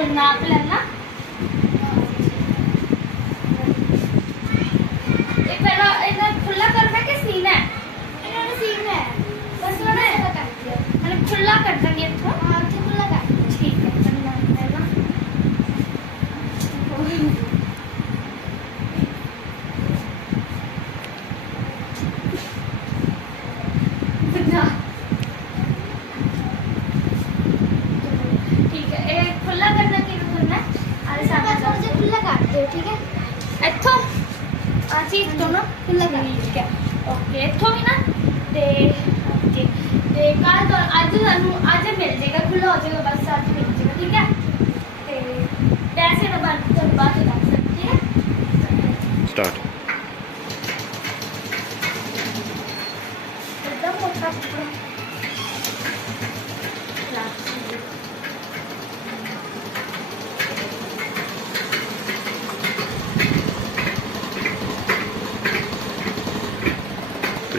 ಒಂದು ಆ್ಯಪಲನ್ನ खुला करना कि सीना है इन्होंने सीना है बस मैंने ऐसा कर दिया मैंने खुला कर देंगे इसको हाँ खुला कर ठीक है ਠੀਕ ਹੈ ਇਹ ਖੁੱਲਾ ਕਰਨਾ ਕਰ ਦਿਓ ਠੀਕ ਹੈ? ਠੀਕ ਹੈ। ਓਕੇ ਇੱਥੋਂ ਵੀ ਨਾ? ਤੇ ਓਕੇ ਤੇ ਕੱਲ ਤੋਂ ਅੱਜ ਤੁਹਾਨੂੰ ਅੱਜ ਮਿਲ ਜਾਏਗਾ ਖੁੱਲਾ ਹੋ ਜਾਏਗਾ ਬਸ ਅੱਜ ਮਿਲ ਜਾਏਗਾ ਠੀਕ ਹੈ? ਤੇ ਪੈਸੇ ਦਾ ਬਾਅਦ ਤੋਂ ਬਾਅਦ ਦੱਸ ਹੈ? Thank you.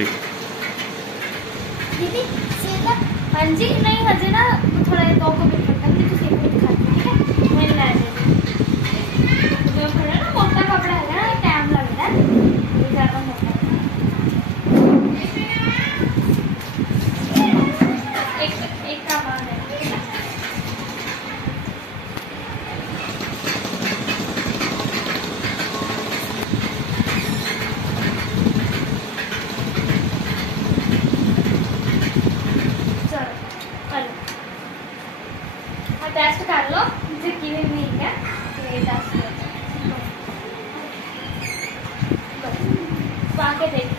फ्री हाँ जी नहीं हजे ना थोड़ा दो को भी तो दिखाती ठीक है? मैं ला देती ਟੈਸਟ ਕਰ ਲਓ ਜੇ ਕਿਵੇਂ ਵੀ ਹੈ। ਤੇ ਦੱਸ ਦਿਓ। ਪਾ ਕੇ ਦੇਖੋ।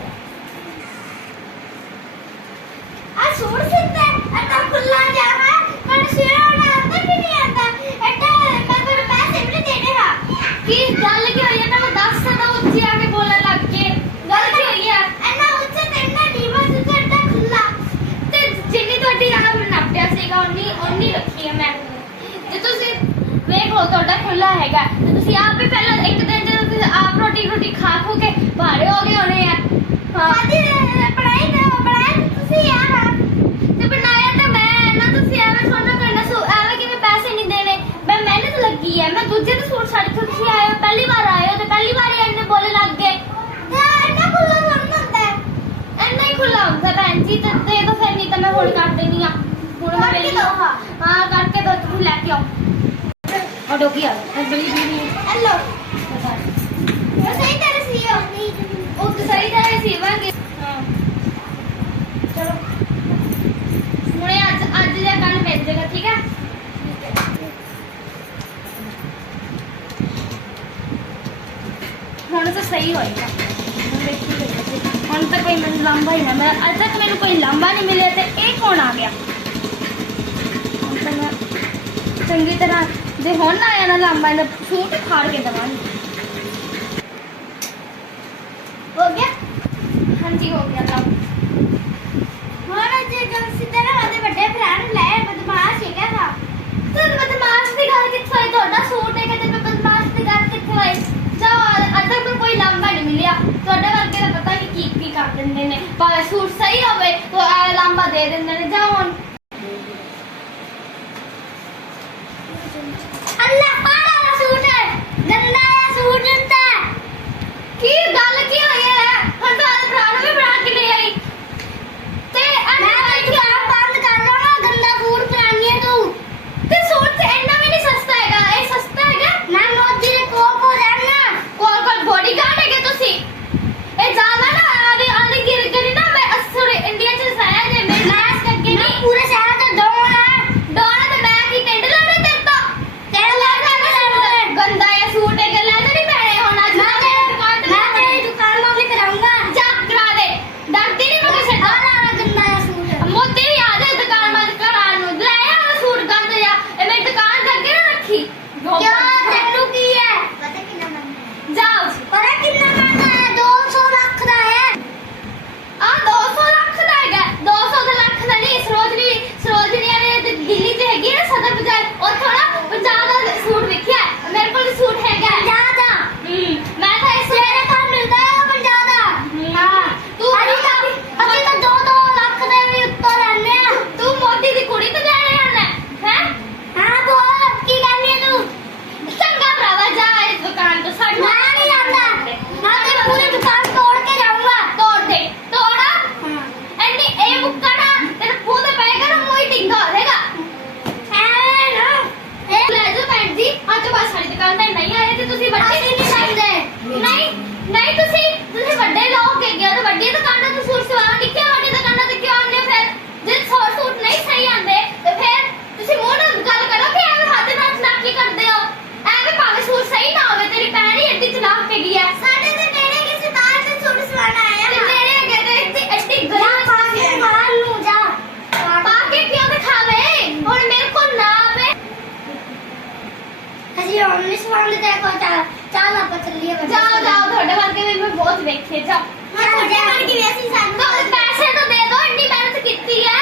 लड़की है। मैं तुझे तो सूट साड़ी तो खुद से आया पहली बार आया तो पहली बार ही अन्ने बोले लग गए। अन्ना खुला थोड़ी होता है। अन्ना ही खुला होता है बहन जी तो दे दो फिर नहीं तो मैं फ़ोन कर देनी हाँ। फ़ोन मैं ले लो हाँ करके दो तुम लेके आओ। और डोगी आ बड़ी बीवी हेलो तो सही तरह से हो। ओ तो सही तरह से होगा ਸਹੀ ਹੋਏਗਾ ਹੁਣ ਦੇਖੀ ਹੁਣ ਤਾਂ ਕੋਈ ਮੈਨੂੰ ਲੰਬਾ ਹੀ ਨਾ ਮੈਂ ਅੱਜ ਤੱਕ ਮੈਨੂੰ ਕੋਈ ਲੰਬਾ ਨਹੀਂ ਮਿਲਿਆ ਤੇ ਇਹ ਕੌਣ ਆ ਗਿਆ ਚੰਗੀ ਤਰ੍ਹਾਂ ਜੇ ਹੁਣ ਨਾ ਆਇਆ ਨਾ ਲੰਬਾ ਇਹਦਾ ਸੂਟ ਫਾੜ ਕੇ ਦਵਾਂਗੀ ਹੋ ਗਿਆ ਹਾਂਜੀ ਹੋ ਗਿਆ ਕੰਮ ఏదన్నా జావన్ అల్లాహ్ क्या ਜੀ ਹੁਣ ਨਹੀਂ ਸਵਾਉਂਦੇ ਤੇ ਕੋ ਚੱਲ ਚੱਲ ਆਪਾਂ ਚੱਲੀਏ ਜਾ ਜਾ ਤੁਹਾਡੇ ਵਰਗੇ ਵੀ ਮੈਂ ਬਹੁਤ ਵੇਖੇ ਜਾ ਮੈਂ ਤੁਹਾਡੇ ਵਰਗੇ ਵੀ ਅਸੀਂ ਸਾਨੂੰ ਪੈਸੇ ਤਾਂ ਦੇ ਦਿਓ ਇੰਨੀ ਮਿਹਨਤ ਕੀਤੀ ਹੈ।